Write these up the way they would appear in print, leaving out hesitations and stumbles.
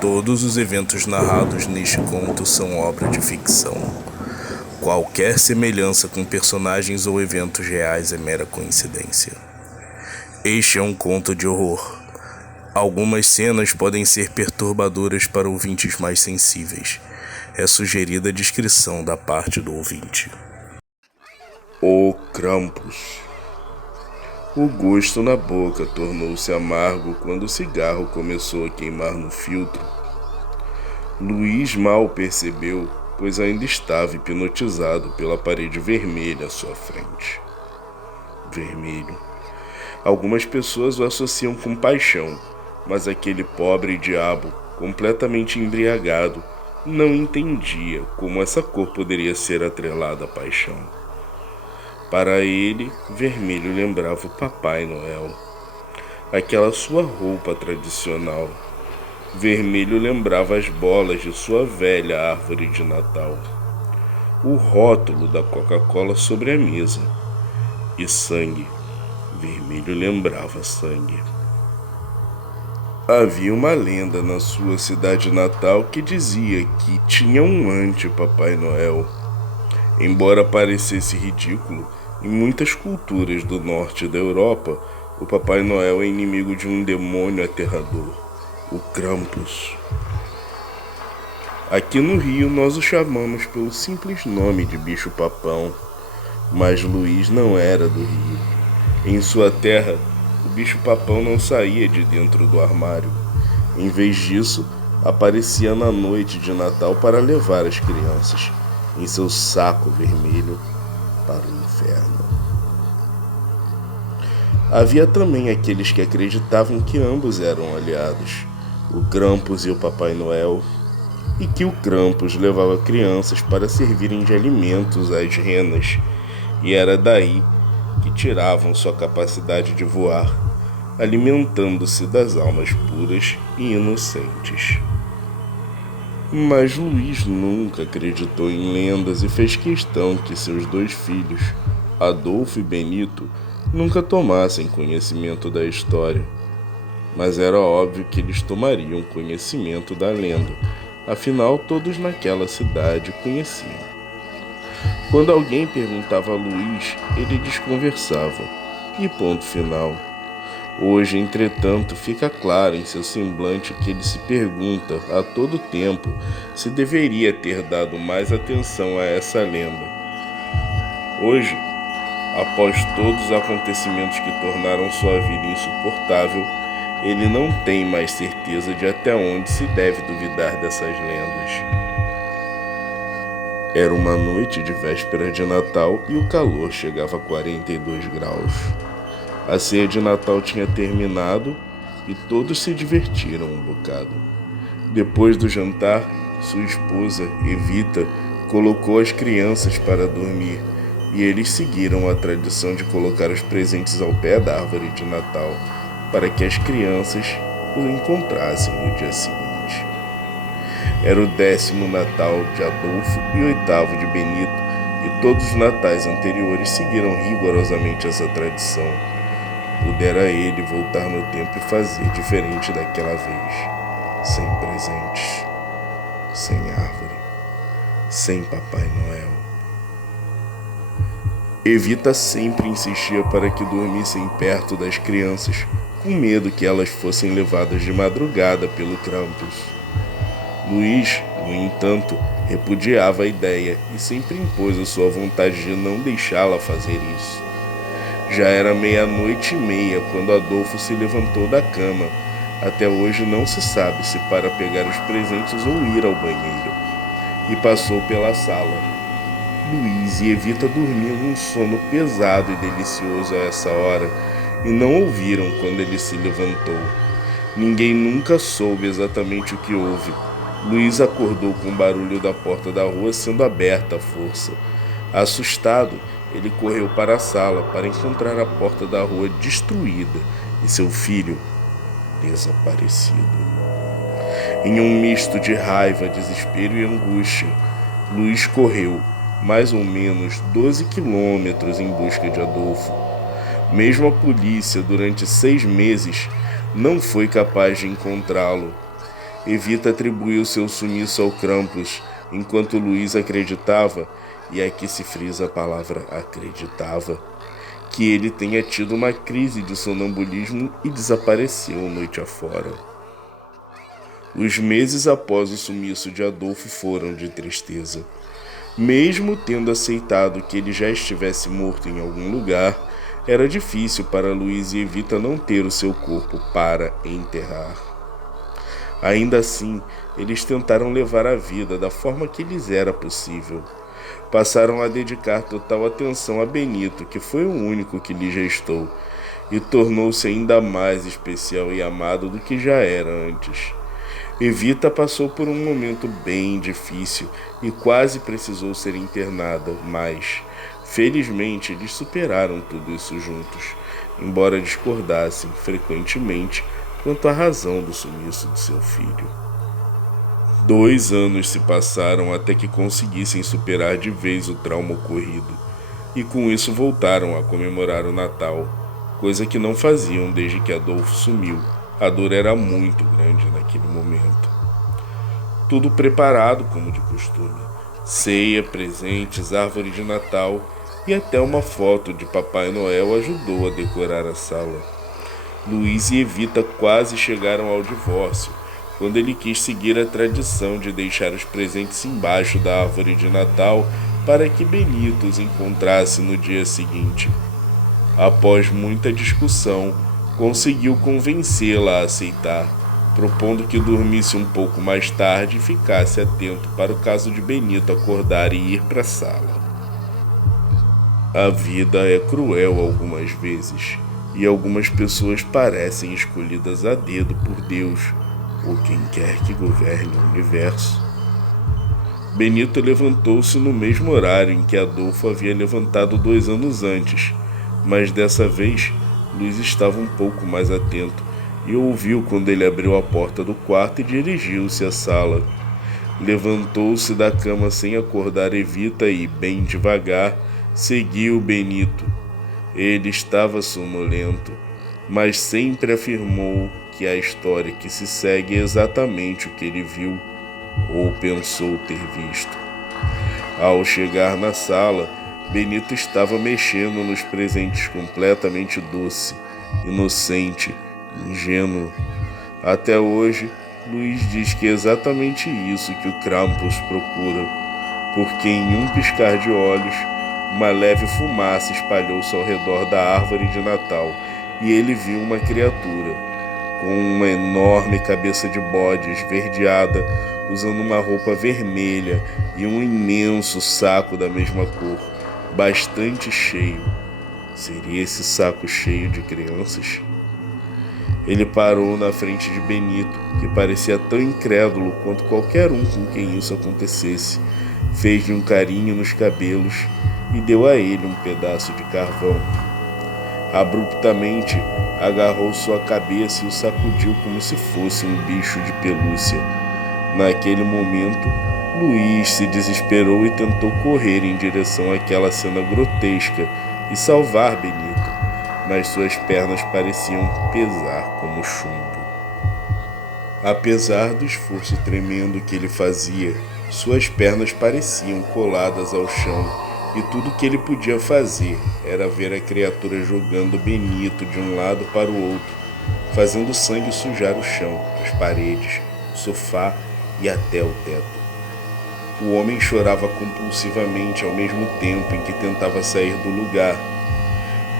Todos os eventos narrados neste conto são obra de ficção. Qualquer semelhança com personagens ou eventos reais é mera coincidência. Este é um conto de horror. Algumas cenas podem ser perturbadoras para ouvintes mais sensíveis. É sugerida a descrição da parte do ouvinte. O Krampus. O gosto na boca tornou-se amargo quando o cigarro começou a queimar no filtro. Luiz mal percebeu, pois ainda estava hipnotizado pela parede vermelha à sua frente. Vermelho. Algumas pessoas o associam com paixão, mas aquele pobre diabo, completamente embriagado, não entendia como essa cor poderia ser atrelada à paixão. Para ele, vermelho lembrava o Papai Noel, aquela sua roupa tradicional. Vermelho lembrava as bolas de sua velha árvore de Natal, o rótulo da Coca-Cola sobre a mesa. E sangue. Vermelho lembrava sangue. Havia uma lenda na sua cidade natal que dizia que tinha um anti-Papai Noel. Embora parecesse ridículo, em muitas culturas do norte da Europa, o Papai Noel é inimigo de um demônio aterrador, o Krampus. Aqui no Rio nós o chamamos pelo simples nome de bicho-papão, mas Luiz não era do Rio. Em sua terra, o bicho-papão não saía de dentro do armário. Em vez disso, aparecia na noite de Natal para levar as crianças, em seu saco vermelho, para o inferno. Havia também aqueles que acreditavam que ambos eram aliados, o Krampus e o Papai Noel, e que o Krampus levava crianças para servirem de alimentos às renas, e era daí que tiravam sua capacidade de voar, alimentando-se das almas puras e inocentes. Mas Luiz nunca acreditou em lendas e fez questão que seus dois filhos, Adolfo e Benito, nunca tomassem conhecimento da história. Mas era óbvio que eles tomariam conhecimento da lenda, afinal todos naquela cidade conheciam. Quando alguém perguntava a Luiz, ele desconversava, e ponto final. Hoje, entretanto, fica claro em seu semblante que ele se pergunta a todo tempo se deveria ter dado mais atenção a essa lenda. Hoje, após todos os acontecimentos que tornaram sua vida insuportável, ele não tem mais certeza de até onde se deve duvidar dessas lendas. Era uma noite de véspera de Natal e o calor chegava a 42 graus. A ceia de Natal tinha terminado e todos se divertiram um bocado. Depois do jantar, sua esposa, Evita, colocou as crianças para dormir e eles seguiram a tradição de colocar os presentes ao pé da árvore de Natal para que as crianças o encontrassem no dia seguinte. Era o 10º Natal de Adolfo e o 8º de Benito, e todos os natais anteriores seguiram rigorosamente essa tradição. Pudera ele voltar no tempo e fazer diferente daquela vez. Sem presentes, sem árvore, sem Papai Noel. Evita sempre insistia para que dormissem perto das crianças, com medo que elas fossem levadas de madrugada pelo Krampus. Luiz, no entanto, repudiava a ideia e sempre impôs a sua vontade de não deixá-la fazer isso. Já era 00:30 quando Adolfo se levantou da cama. Até hoje não se sabe se para pegar os presentes ou ir ao banheiro. E passou pela sala. Luiz e Evita dormiam um sono pesado e delicioso a essa hora e não ouviram quando ele se levantou. Ninguém nunca soube exatamente o que houve. Luiz acordou com o barulho da porta da rua sendo aberta à força. Assustado, ele correu para a sala para encontrar a porta da rua destruída e seu filho desaparecido. Em um misto de raiva, desespero e angústia, Luiz correu mais ou menos 12 quilômetros em busca de Adolfo. Mesmo a polícia, durante 6 meses, não foi capaz de encontrá-lo. Evita atribuiu seu sumiço ao Krampus, enquanto Luiz acreditava, e aqui se frisa a palavra acreditava, que ele tenha tido uma crise de sonambulismo e desapareceu noite afora. Os meses após o sumiço de Adolfo foram de tristeza. Mesmo tendo aceitado que ele já estivesse morto em algum lugar, era difícil para Luiz e Evita não ter o seu corpo para enterrar. Ainda assim, eles tentaram levar a vida da forma que lhes era possível. Passaram a dedicar total atenção a Benito, que foi o único que lhe restou, e tornou-se ainda mais especial e amado do que já era antes. Evita passou por um momento bem difícil e quase precisou ser internada, mas, felizmente, eles superaram tudo isso juntos, embora discordassem frequentemente quanto à razão do sumiço de seu filho. 2 anos se passaram até que conseguissem superar de vez o trauma ocorrido, e com isso voltaram a comemorar o Natal, coisa que não faziam desde que Adolfo sumiu. A dor era muito grande naquele momento. Tudo preparado como de costume. Ceia, presentes, árvore de Natal e até uma foto de Papai Noel ajudou a decorar a sala. Luiz e Evita quase chegaram ao divórcio, quando ele quis seguir a tradição de deixar os presentes embaixo da árvore de Natal para que Benito os encontrasse no dia seguinte. Após muita discussão, conseguiu convencê-la a aceitar, propondo que dormisse um pouco mais tarde e ficasse atento para o caso de Benito acordar e ir para a sala. A vida é cruel algumas vezes, e algumas pessoas parecem escolhidas a dedo por Deus, ou quem quer que governe o universo. Benito levantou-se no mesmo horário em que Adolfo havia levantado 2 anos antes, mas dessa vez Luiz estava um pouco mais atento e ouviu quando ele abriu a porta do quarto e dirigiu-se à sala. Levantou-se da cama sem acordar Evita e, bem devagar, seguiu Benito. Ele estava sonolento, mas sempre afirmou que a história que se segue é exatamente o que ele viu ou pensou ter visto. Ao chegar na sala, Benito estava mexendo nos presentes completamente doce, inocente, ingênuo. Até hoje, Luiz diz que é exatamente isso que o Krampus procura, porque em um piscar de olhos, uma leve fumaça espalhou-se ao redor da árvore de Natal e ele viu uma criatura, com uma enorme cabeça de bode esverdeada, usando uma roupa vermelha e um imenso saco da mesma cor, bastante cheio. Seria esse saco cheio de crianças? Ele parou na frente de Benito, que parecia tão incrédulo quanto qualquer um com quem isso acontecesse. Fez-lhe um carinho nos cabelos e deu a ele um pedaço de carvão. Abruptamente, agarrou sua cabeça e o sacudiu como se fosse um bicho de pelúcia. Naquele momento, Luiz se desesperou e tentou correr em direção àquela cena grotesca e salvar Benito, mas suas pernas pareciam pesar como chumbo. Apesar do esforço tremendo que ele fazia, suas pernas pareciam coladas ao chão, e tudo que ele podia fazer era ver a criatura jogando Benito de um lado para o outro, fazendo o sangue sujar o chão, as paredes, o sofá e até o teto. O homem chorava compulsivamente ao mesmo tempo em que tentava sair do lugar.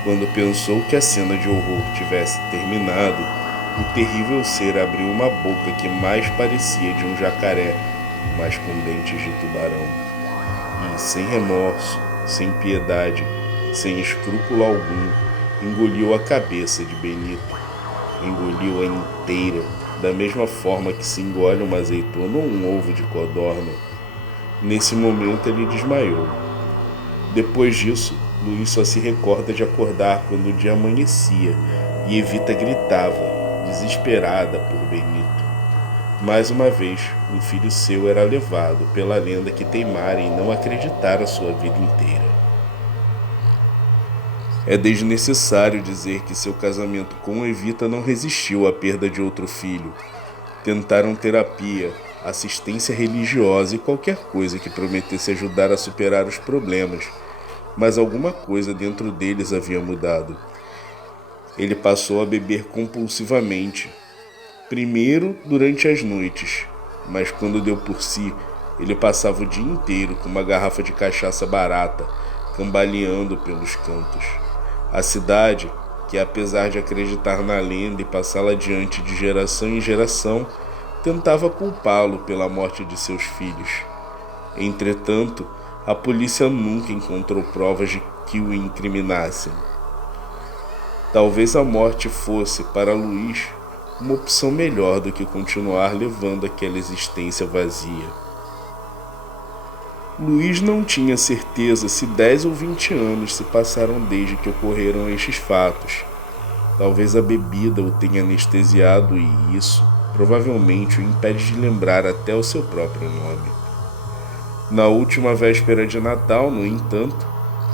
Quando pensou que a cena de horror tivesse terminado, o terrível ser abriu uma boca que mais parecia de um jacaré, mas com dentes de tubarão. E, sem remorso, sem piedade, sem escrúpulo algum, engoliu a cabeça de Benito. Engoliu-a inteira, da mesma forma que se engole uma azeitona ou um ovo de codorna. Nesse momento ele desmaiou. Depois disso, Luiz só se recorda de acordar quando o dia amanhecia e Evita gritava, desesperada por Benito. Mais uma vez, um filho seu era levado pela lenda que teimara em não acreditar a sua vida inteira. É desnecessário dizer que seu casamento com Evita não resistiu à perda de outro filho. Tentaram terapia, assistência religiosa e qualquer coisa que prometesse ajudar a superar os problemas, mas alguma coisa dentro deles havia mudado. Ele passou a beber compulsivamente, primeiro durante as noites, mas quando deu por si, ele passava o dia inteiro com uma garrafa de cachaça barata, cambaleando pelos cantos. A cidade, que apesar de acreditar na lenda e passá-la adiante de geração em geração, tentava culpá-lo pela morte de seus filhos. Entretanto, a polícia nunca encontrou provas de que o incriminassem. Talvez a morte fosse, para Luiz, uma opção melhor do que continuar levando aquela existência vazia. Luiz não tinha certeza se 10 ou 20 anos se passaram desde que ocorreram estes fatos. Talvez a bebida o tenha anestesiado e isso provavelmente o impede de lembrar até o seu próprio nome. Na última véspera de Natal, no entanto,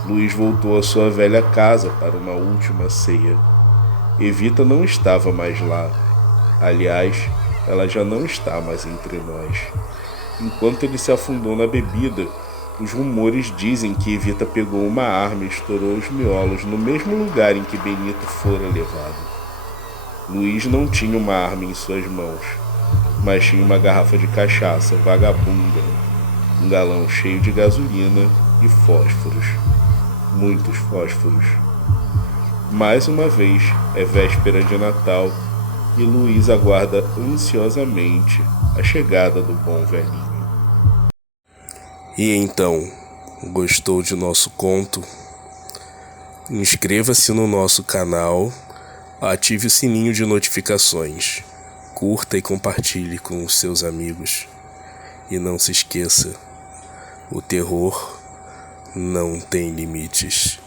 Luiz voltou à sua velha casa para uma última ceia. Evita não estava mais lá. Aliás, ela já não está mais entre nós. Enquanto ele se afundou na bebida, os rumores dizem que Evita pegou uma arma e estourou os miolos no mesmo lugar em que Benito fora levado. Luiz não tinha uma arma em suas mãos, mas tinha uma garrafa de cachaça vagabunda, um galão cheio de gasolina e fósforos. Muitos fósforos. Mais uma vez, é véspera de Natal e Luiz aguarda ansiosamente a chegada do bom velhinho. E então, gostou de nosso conto? Inscreva-se no nosso canal, ative o sininho de notificações, curta e compartilhe com os seus amigos. E não se esqueça, o terror não tem limites.